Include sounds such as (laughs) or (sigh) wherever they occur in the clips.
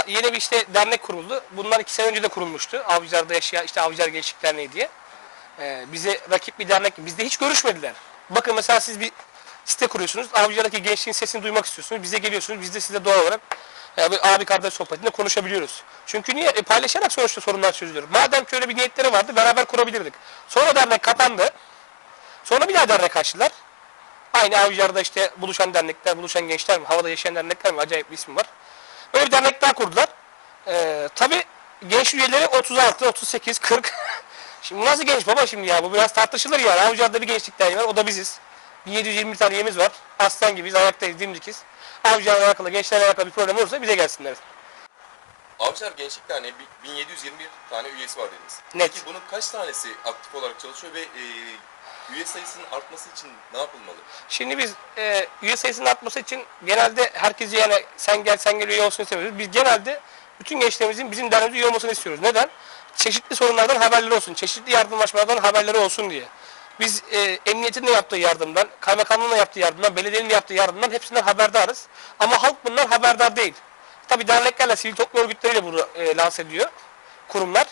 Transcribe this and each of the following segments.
sonra yeni bir işte dernek kuruldu. Bunlar iki sene önce de kurulmuştu. Avcılar'da yaşayan işte Avcılar Gençlik Derneği diye. Ee, bize rakip bir dernek. Bizde hiç görüşmediler. Bakın mesela siz bir site kuruyorsunuz. Avcılar'daki gençliğin sesini duymak istiyorsunuz. Bize geliyorsunuz. Biz de size doğal olarak e, bir abi kardeş sohbetinde konuşabiliyoruz. Çünkü niye? E, paylaşarak sonuçta sorunlar çözülür. Madem ki öyle bir niyetleri vardı beraber kurabilirdik. Sonra dernek kapandı. Sonra bir daha dernek açtılar. Aynı Avcılar'da işte buluşan dernekler, buluşan gençler mi, havada yaşayan dernekler mi? Acayip bir ismi var. Böyle bir dernek daha kurdular. Ee, tabii genç üyeleri 36, 38, 40. şimdi nasıl genç baba şimdi ya? Bu biraz tartışılır yani. Avcılar'da bir gençlik derneği var. O da biziz. 1720 tane üyemiz var. Aslan gibiyiz, ayaktayız, dimdikiz. Avcılar'la alakalı, gençlerle alakalı bir problem olursa bize gelsinler. Avcılar Gençlik Derneği bi- 1721 tane üyesi var dediniz. Net. Peki bunun kaç tanesi aktif olarak çalışıyor ve e, üye sayısının artması için ne yapılmalı? Şimdi biz e, üye sayısının artması için genelde herkesi yani sen gel sen gel üye olsun istemiyoruz. Biz genelde bütün gençlerimizin bizim derneğimizde üye olmasını istiyoruz. Neden? Çeşitli sorunlardan haberleri olsun, çeşitli yardımlaşmalardan haberleri olsun diye. Biz e, emniyetin de yaptığı yardımdan, kaymakamlığın da yaptığı yardımdan, belediyenin de yaptığı yardımdan hepsinden haberdarız. Ama halk bundan haberdar değil. Tabii derneklerle, sivil toplum örgütleriyle bunu e, lanse ediyor kurumlar.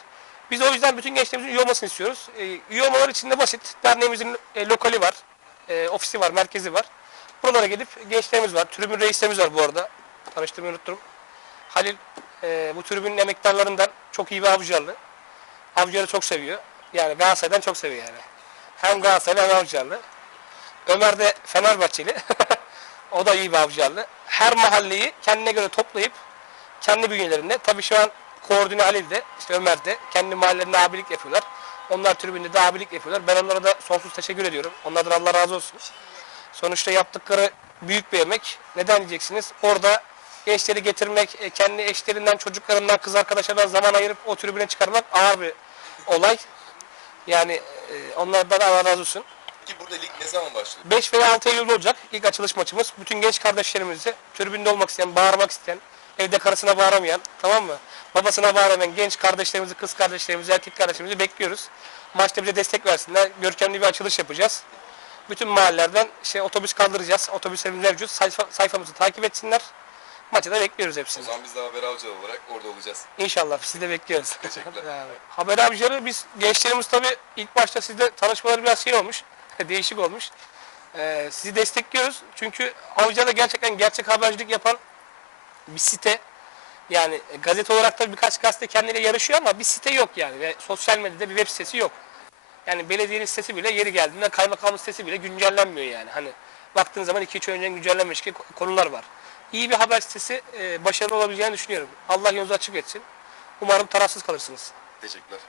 Biz o yüzden bütün gençlerimizin üye olmasını istiyoruz. E, üye olmaları için de basit. Derneğimizin e, lokali var, e, ofisi var, merkezi var. Buralara gidip gençlerimiz var. Tribün reislerimiz var bu arada. Tanıştırmayı unuttum. Halil e, bu tribünün emektarlarından çok iyi bir avcılarlı. Avcıları çok seviyor. Yani Galatasaray'dan çok seviyor yani. Hem Galatasaraylı hem avcılarlı. Ömer de Fenerbahçeli. (laughs) o da iyi bir avcılarlı. Her mahalleyi kendine göre toplayıp kendi bünyelerinde. Tabii şu an koordine Halil de, işte Ömer de kendi mahallelerinde abilik yapıyorlar. Onlar tribünde de abilik yapıyorlar. Ben onlara da sonsuz teşekkür ediyorum. Onlardan Allah razı olsun. Sonuçta yaptıkları büyük bir emek. Neden diyeceksiniz? Orada gençleri getirmek, e, kendi eşlerinden, çocuklarından, kız arkadaşlarından zaman ayırıp o tribüne çıkarmak ağır bir olay. Yani e, onlardan Allah razı olsun. Peki burada lig ne zaman başlıyor? 5 veya 6 Eylül'de olacak ilk açılış maçımız. Bütün genç kardeşlerimizi tribünde olmak isteyen, bağırmak isteyen, evde karısına bağıramayan, tamam mı? Babasına bağıramayan genç kardeşlerimizi, kız kardeşlerimizi, erkek kardeşlerimizi bekliyoruz. Maçta bize destek versinler. Görkemli bir açılış yapacağız. Bütün mahallelerden şey otobüs kaldıracağız. Otobüslerimiz mevcut. Sayfa, sayfamızı takip etsinler. Maçı da bekliyoruz O hepsini. zaman biz de haber avcı olarak orada olacağız. İnşallah sizi de bekliyoruz. Teşekkürler. (laughs) Yani Haber avcıları biz gençlerimiz tabii ilk başta sizde tanışmaları biraz şey olmuş. Değişik olmuş. Ee, sizi destekliyoruz. Çünkü avcılarda gerçekten gerçek habercilik yapan bir site. Yani e, gazete olarak da birkaç gazete kendiyle yarışıyor ama bir site yok yani. Ve sosyal medyada bir web sitesi yok. Yani belediyenin sitesi bile yeri geldiğinde kaymakamın sitesi bile güncellenmiyor yani. Hani baktığın zaman 2-3 önceden güncellenmiş ki konular var. İyi bir haber sitesi e, başarılı olabileceğini düşünüyorum. Allah yolunuzu açık etsin. Umarım tarafsız kalırsınız. Teşekkürler.